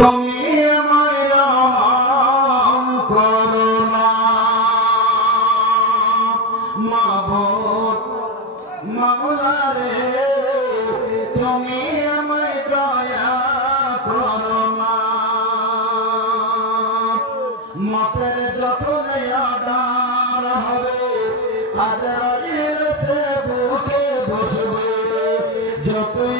তুমি তুমি আমায় দয়া করো না মাতের যখন আদার হবে আজরাইল সে বুকে বসবে। যতই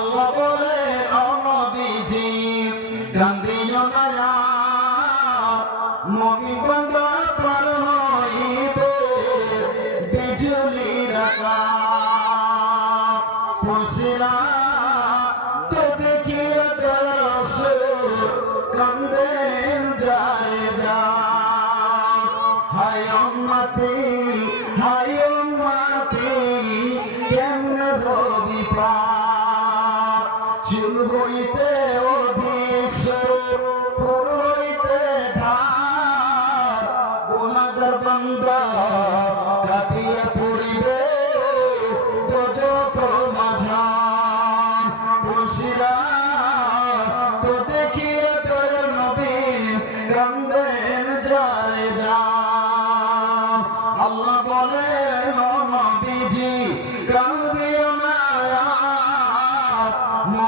আল্লাহ বলে অনবিজি কান্দিও না মমি বন্ধ পার হইবে বিজুলি রাখা পশিরা তো দেখিয়ে দরস কান্দেন যায় যা চুল হইতে